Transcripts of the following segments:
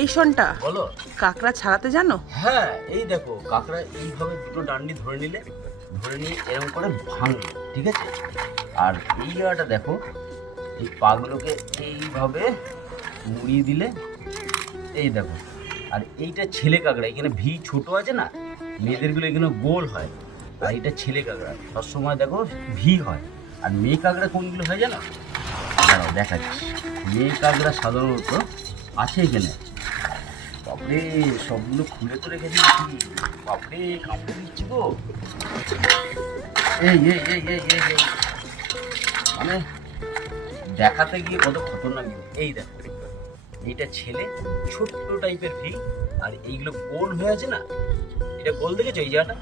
এই শোনটা বলো। কাঁকড়া ছাড়াতে জানো? হ্যাঁ, এই দেখো কাঁকড়া এইভাবে দুটো ডান্ডি ধরে নিয়ে এরকম করে ভাঙলো, ঠিক আছে। আর এই জায়গাটা দেখো, এই পাগুলোকে এইভাবে মুড়িয়ে দিলে, এই দেখো। আর এইটা ছেলে কাঁকড়া, এখানে ভি ছোট আছে না, মেয়েদেরগুলো এখানে গোল হয়, আর এটা ছেলে কাঁকড়া সবসময় দেখো ভি হয়। আর মেয়ে কাঁকড়া কোনগুলো হয় জানো? দাঁড়াও দেখাচ্ছি। মেয়ে কাঁকড়া সাধারণত আছে এখানে। বাপরে, সবগুলো খুলে তো রেখে দিয়েছি। বাপরে, কামড়ে দিচ্ছি গো। এই এই এই এই এই এই মানে দেখাতে গিয়ে কত খতরনাক জিনিস। এই দেখো, এইটা ছেলে, ছোট্ট টাইপের ভি। আর এইগুলো গোল হয়ে আছে না, এটা গোল দেখেছো? এই জায়গাটা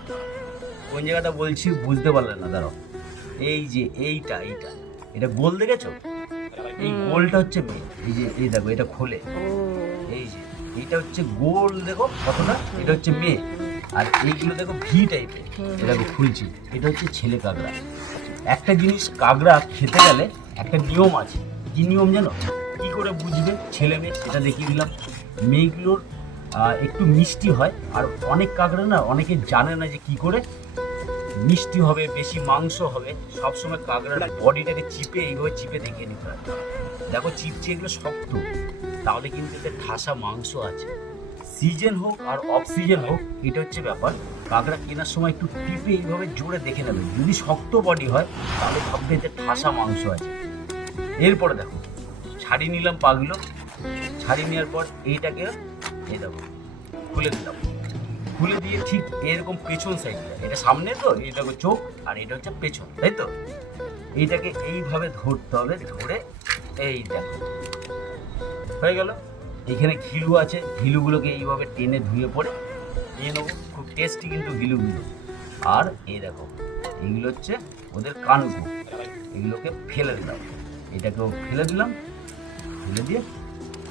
কোন জায়গাটা বলছি বুঝতে পারলে না, দাঁড়াও। এই যে এইটা এইটা এটা গোল দেখেছো? এই গোলটা হচ্ছে মেয়ে। এই যে এই দেখো, এটা খোলে। এই যে এইটা হচ্ছে গোল, দেখো কতটা, এটা হচ্ছে মেয়ে। আর এইগুলো দেখো ভি টাইপের, এটা দেখো খুলছি, এটা হচ্ছে ছেলে কাঁকড়া। একটা জিনিস, কাঁকড়া খেতে গেলে একটা নিয়ম আছে। কি নিয়ম জানো? কি করে বুঝবে ছেলে মেয়ে, এটা দেখিয়ে দিলাম। মেয়েগুলোর একটু মিষ্টি হয়, আর অনেক কাঁকড়া না, অনেকে জানে না যে কি করে মিষ্টি হবে, বেশি মাংস হবে। সবসময় কাঁকড়ার বডিটাকে চিপে, এইভাবে চিপে দেখিয়ে নিতে হয়। দেখো চিপছে, এগুলো শক্ত, তাহলে কিন্তু এতে ঠাসা মাংস আছে। সিজন হোক আর অফ সিজন হোক, এটা হচ্ছে ব্যাপার। কাঁকড়া কেনার সময় একটু টিপে এইভাবে জোরে দেখে নেবে। যদি শক্ত বডি হয় তাহলে ভাববে এতে ঠাসা মাংস আছে। এরপরে দেখো, ছাড়িয়ে নিলাম পাগুলো। ছাড়িয়ে নেওয়ার পর এইটাকে এই দেখো খুলে দিলাম। খুলে দিয়ে ঠিক এরকম পেছন সাইডটা, এটা সামনে তো, এই দেখো চোখ, আর এটা হচ্ছে পেছন, তাই তো। এইটাকে এইভাবে ধরতে হবে, ধরে এই দেখো হয়ে গেল। এখানে ঘিলু আছে, ঘিলুগুলোকে এইভাবে টেনে ধুয়ে পড়ে নিয়ে নেবো। খুব টেস্টি কিন্তু ঘিলুগুলো। আর এই দেখো, এইগুলো হচ্ছে ওদের কানকু, এগুলোকে ফেলে দিলাম। এটাকেও ফেলে দিলাম। ফেলে দিয়ে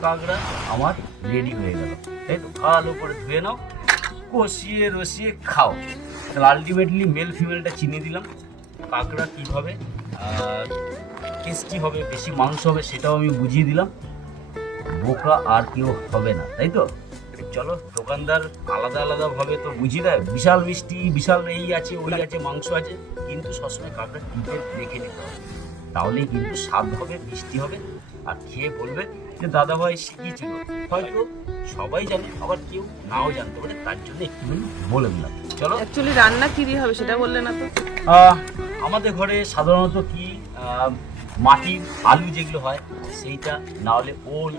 কাঁকড়া আমার রেডি হয়ে গেল, তাই তো। ভালো করে ধুয়ে নাও, কষিয়ে রসিয়ে খাও। তাহলে আলটিমেটলি মেল ফিমেলটা চিনিয়ে দিলাম। কাঁকড়া কীভাবে টেস্টি হবে, বেশি মাংস হবে, সেটাও আমি বুঝিয়ে দিলাম। বোকা আর কেউ হবে না, তাই তো। চলো, দোকানদার আলাদা আলাদাভাবে তো বুঝিয়ে দেয়, বিশাল মিষ্টি, বিশাল এই আছে ওই আছে, মাংস আছে, কিন্তু সবসময় কাঁকড়া টিপে দেখে নিতে হবে। তাহলেই কিন্তু স্বাদ হবে, মিষ্টি হবে। আর খেয়ে বলবে যে দাদাভাই শিখিয়েছিল। হয়তো সবাই জানে, আবার কেউ নাও জানতে পারে, তার জন্য একটুখানি বলে দিলাম। চলো, অ্যাকচুয়ালি রান্না কি দিয়ে হবে সেটা বললে না তো। আমাদের ঘরে সাধারণত কি মাটির আলু যেগুলো হয় সেইটা, না হলে ওল,